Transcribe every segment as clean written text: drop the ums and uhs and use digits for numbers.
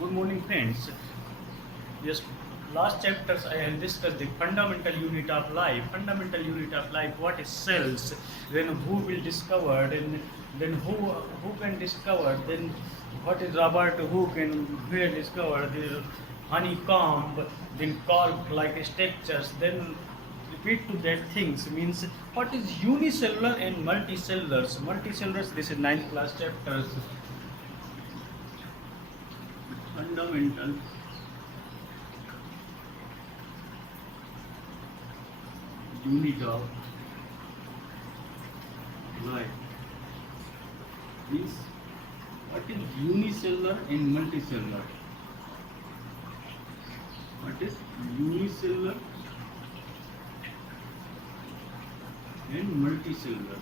Good morning, friends. Yes, last chapters I have discussed the fundamental unit of life. Fundamental unit of life. What is cells? Then who will discover? Then who can discover? Then what is Robert Hooke and where discovered the honeycomb? Then cork-like structures. Then repeat to that things means what is unicellular and multicellulars. Multicellulars. This is ninth class chapters. Fundamental unit of life is what is unicellular and multicellular. What is unicellular and multicellular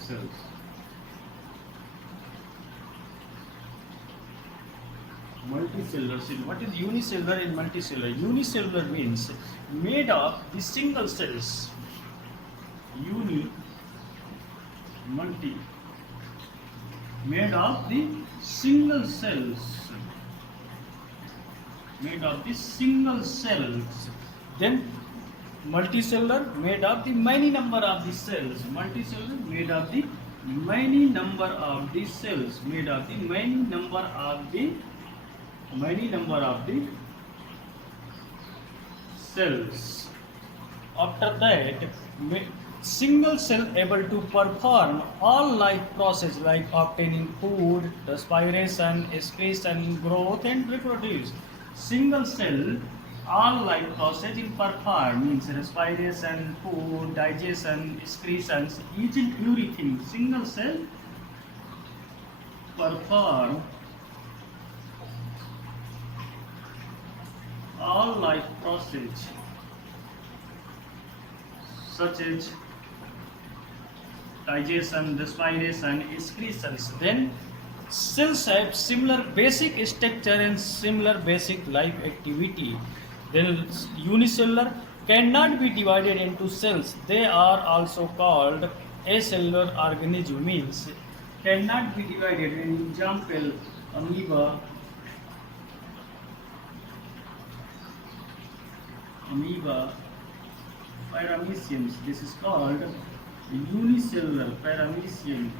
cells? Multicellular cell. What is unicellular and multicellular? Unicellular means made of the single cells. Multi. Made of the single cells. Made of the single cells. Then multicellular made of the many number of the cells. Multicellular made of the many number of the cells. Made of the many number of the cells. After that, single cell able to perform all life process like obtaining food, respiration, excretion, growth and reproduce. Single cell all life process in perform means respiration, food, digestion, excretions, each and everything. Single cell perform all life process such as digestion, respiration, excretions. Then cells have similar basic structure and similar basic life activity. Then unicellular cannot be divided into cells. They are also called acellular organism means cannot be divided. In example, amoeba, parameciums. This is called unicellular parameciums.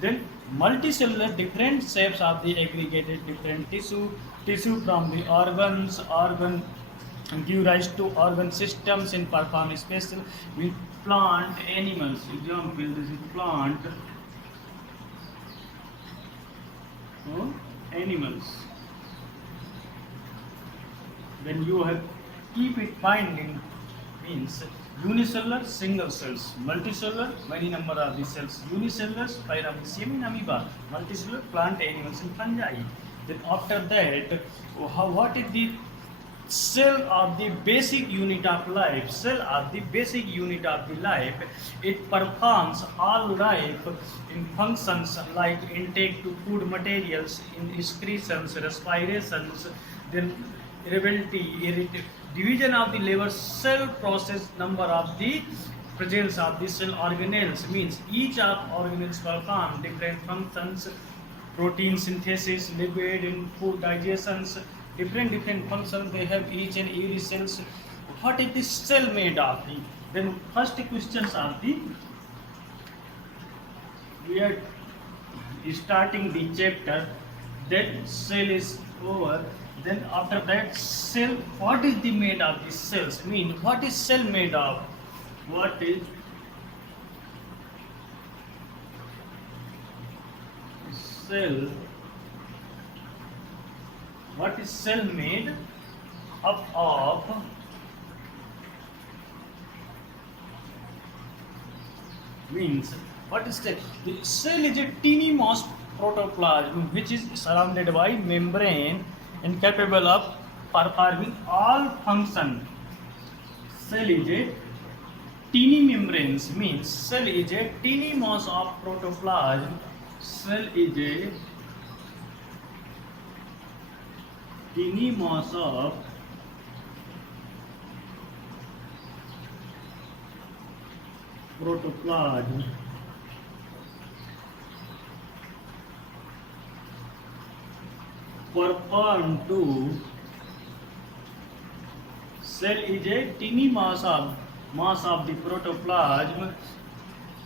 Then multicellular, different shapes of the aggregated different tissue from the organs. Organ give rise to organ systems and perform special with plant animals. Example, this is plant animals. Then you have keep it binding means unicellular single cells, multicellular many number of the cells, unicellular paramecium in amoeba, multicellular plant animals in fungi. Then after that, what is the cell of the basic unit of life? Cell of the basic unit of the life. It performs all life in functions like intake to food materials, in excretions, respirations, then irritability, division of the labor, cell process, number of the presence of the cell organelles means each of organelles perform different functions, protein synthesis, lipid and food digestions, different functions they have each and every cells. What is this cell made of? Then first questions are we are starting the chapter, then cell is over. Then after that, cell, what is the made of the cells? Mean what is cell made of? What is cell? What is cell made up of? Means what is cell? The cell is a teeny mouse protoplasm which is surrounded by membrane and capable of performing all function. Cell is a teeny membranes means cell is a teeny mass of protoplasm. Cell is a teeny mass of protoplasm perform to cell is a teeny mass of the protoplasm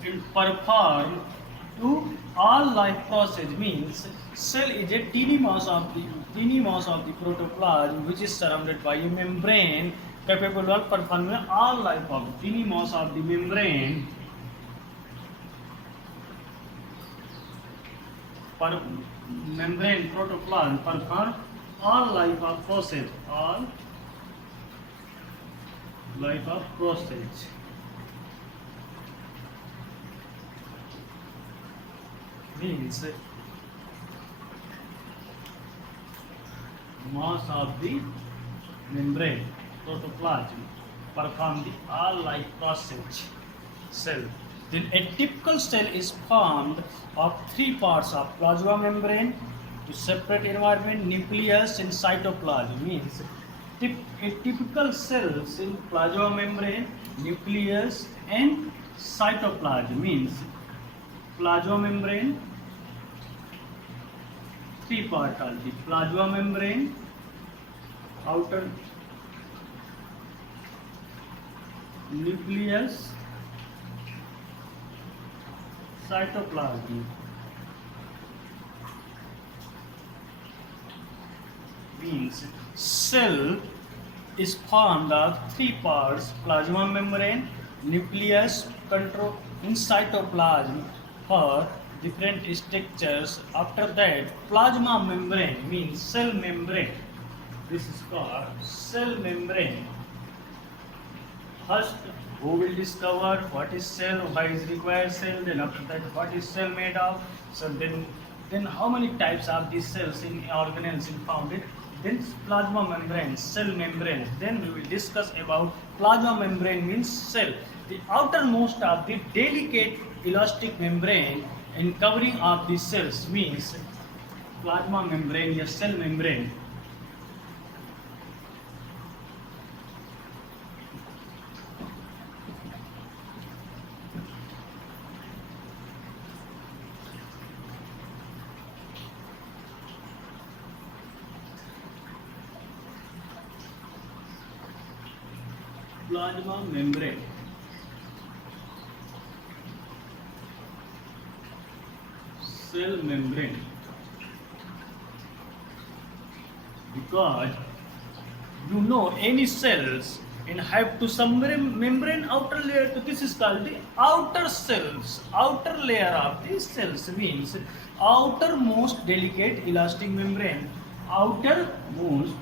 and perform to all life process means cell is a teeny mass of the protoplasm which is surrounded by a membrane capable of performing all life of teeny mass of the membrane membrane protoplasm perform all life of process means mass of the membrane protoplasm perform the all life process cell. Then a typical cell is formed of three parts of plasma membrane to separate environment, nucleus and cytoplasm means a typical cells in plasma membrane, nucleus and cytoplasm means plasma membrane three part are the plasma membrane, outer nucleus, cytoplasm means cell is formed of three parts plasma membrane, nucleus, control in cytoplasm for different structures. After that plasma membrane means cell membrane, this is called cell membrane. First who will discover what is cell, why is required cell, then after that what is cell made of, so then how many types of these cells in organelles in found it, then plasma membrane, cell membrane, then we will discuss about plasma membrane means cell, the outermost of the delicate elastic membrane and covering of the cells means plasma membrane या cell membrane. Plasma membrane cell membrane because you know any cells and have to some membrane outer layer, so this is called the outer cells, outer layer of these cells means outermost delicate elastic membrane, outermost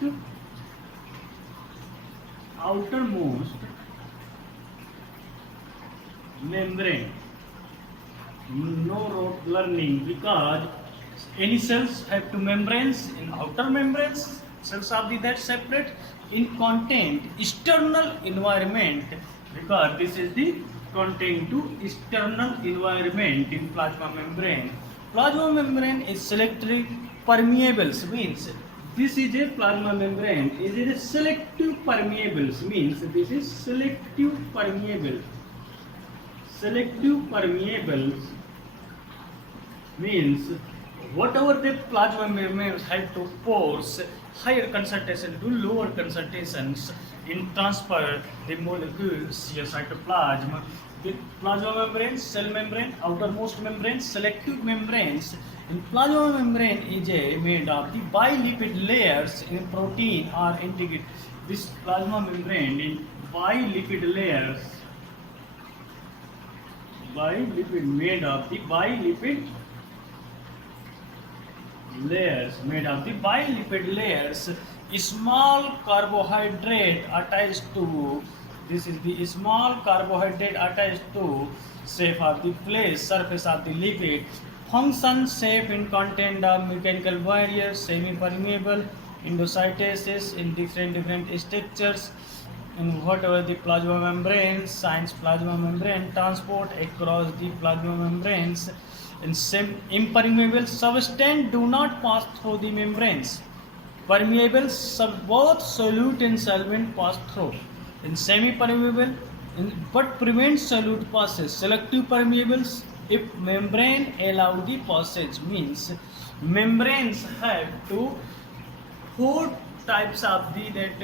membrane. No rote learning because any cells have two membranes, in outer membranes cells are that separate in content external environment because this is the content to external environment in plasma membrane. Plasma membrane is selectively permeable means this is a plasma membrane is a selective permeable means this is selective permeable means whatever the plasma membranes have to force higher concentration to lower concentrations in transfer the molecules here cytoplasm. The plasma membrane, cell membrane, outermost membrane, selective membranes. In plasma membrane is made of the bilipid layers in protein or integrate. This plasma membrane in bilipid layers, made of the bilipid layers, small carbohydrate attached to, this is the small carbohydrate attached to shape of the flesh surface of the lipid, function shape in content of mechanical barrier, semi-permeable, endocytosis in different structures in whatever the plasma membrane, science plasma membrane transport across the plasma membranes. In impermeable substance do not pass through the membranes. Permeable both solute and solvent pass through. In semi-permeable but prevent solute passage. Selective permeables if membrane allow the passage means membranes have to four types of the that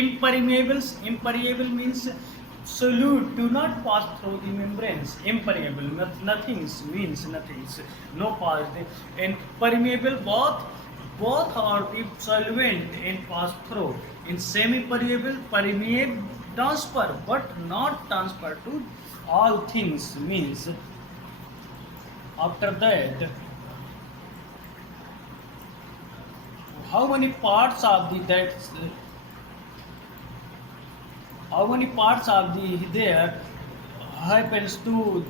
impermeables. Impermeable means solute do not pass through the membranes. Impermeable, nothings means nothings, no pass. And permeable, both are the solvent and pass through. In semi-permeable, permeate transfer, but not transfer to all things means. After that, how many parts of the that how many parts of the there happens to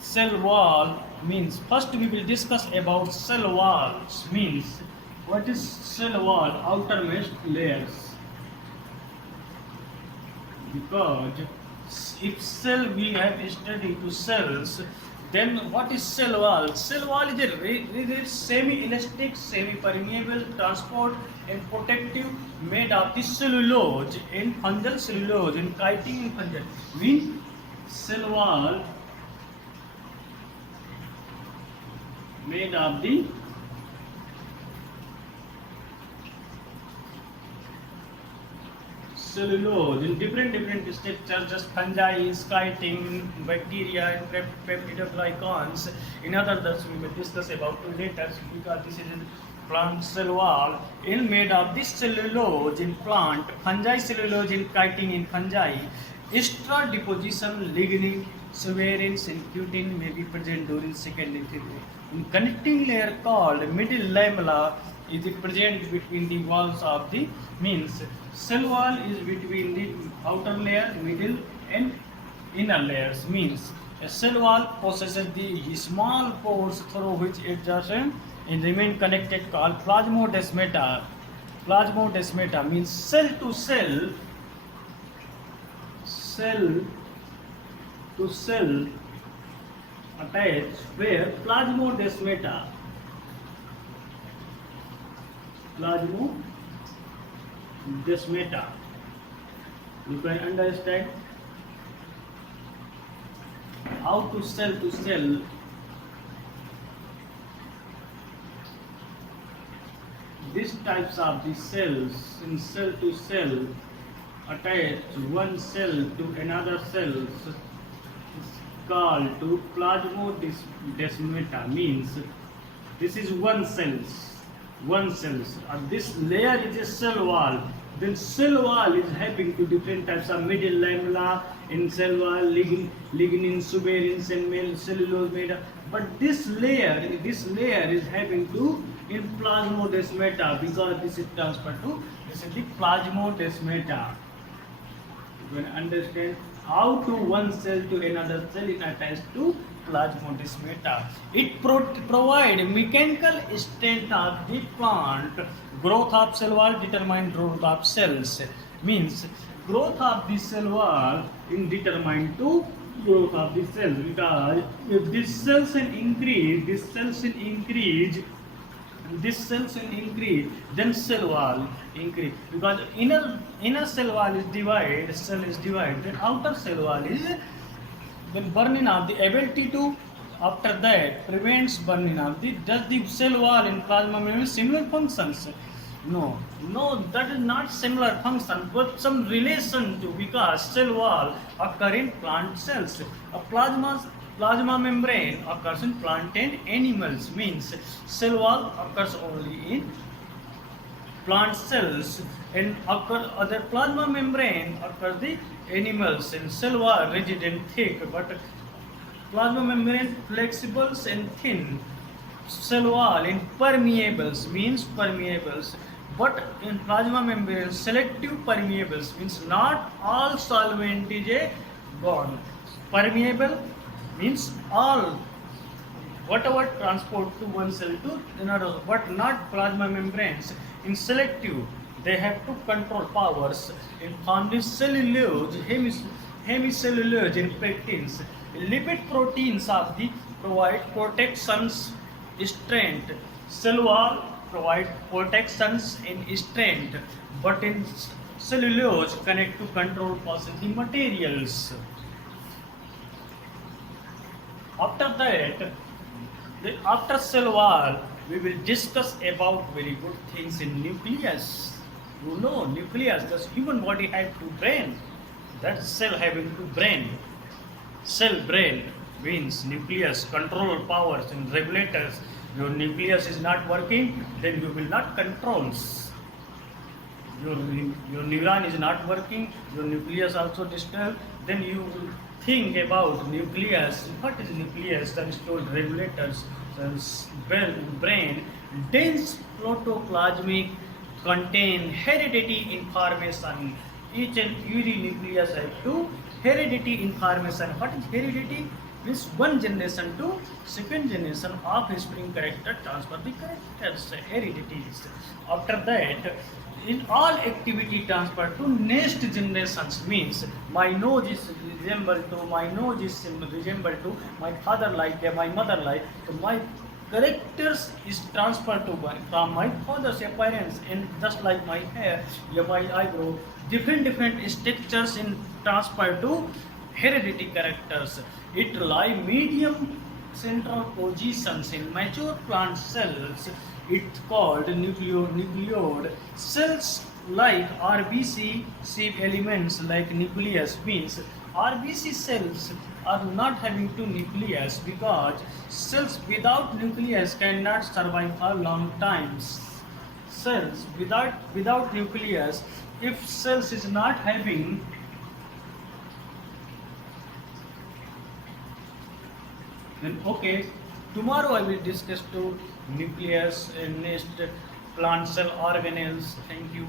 cell wall means. First we will discuss about cell walls means. What is cell wall? Outermost layers. Because if cell we have studied to cells, then what is cell wall? Cell wall is a semi-elastic, semi-permeable, transport and protective made of the cellulose and fungal cellulose and chitin and fungal. Means cell wall made of the cellulose in different structures, just fungi, chitin, bacteria, and peptidoglycans. In other words, we will discuss about later because this is a plant cell wall in made of this cellulose in plant, fungi cellulose in chitin in fungi. Extra deposition, lignin, suberin, and cutin may be present during second and third. In connecting layer called middle lamella is present between the walls of the means. Cell wall is between the outer layer, middle and inner layers means. A cell wall possesses the small pores through which exertion and remain connected called plasmodesmata. Plasmodesmata means cell to cell attached where plasmodesmata you can understand how to cell these types of the cells in cell to cell attach one cell to another cell is called to plasmodesmata means this is one cells. This layer is a cell wall. Then cell wall is having to different types of middle lamella in cell wall, lignin, suberin, and cellulose made. But this layer is having to in plasmodesmata because this is transferred to this is the plasmodesmata. You can understand how to one cell to another cell is attached to plasmodesmata. It provide mechanical strength of the plant. Growth of cell wall determine growth of cells. Means growth of the cell wall in determine to growth of the cells because if this cells will increase, then cell wall increase because inner cell wall is divided, then outer cell wall is then burning of the ability to after that prevents burning of the does the cell wall in plasma membrane similar functions? No, that is not similar function but some relation to because cell wall occur in plant cells. A plasma membrane occurs in plant and animals means cell wall occurs only in plant cells and other plasma membrane occurs the animals and cell wall rigid and thick but plasma membrane flexible and thin. Cell wall in permeables means permeables but in plasma membrane selective permeables means not all solvent is a gone. Permeable means all whatever transport to one cell to another but not plasma membranes. In selective they have to control powers in on the cellulose, hemicellulose and pectins. Lipid proteins of the provide protections strength. Cell wall provide protections in strength, but in cellulose connect to control passing materials. After that, after cell wall, we will discuss about very good things in nucleus. You know, nucleus, the human body have two brain. That cell having two brain. Cell brain means nucleus, control powers and regulators. Your nucleus is not working, then you will not control. Your neuron is not working, your nucleus also disturbed, then you will think about nucleus. What is nucleus? That is called regulators, brain, dense protoplasmic contain heredity information. Each and every nucleus have two heredity information. What is heredity? Means one generation to second generation of spring character transfer the characters heredities. After that, in all activity transfer to next generations means my nose is resemble to my father like my mother like, so my characters is transferred to from my father's appearance, and just like my hair, my eyebrow, different structures in transfer to heredity characters. It lie medium central positions in mature plant cells. It's called nucleoid cells like RBC shape elements like nucleus means RBC cells are not having two nucleus because cells without nucleus cannot survive for long times. Cells without nucleus, if cells is not having, then okay, tomorrow I will discuss to nucleus and next plant cell organelles. Thank you.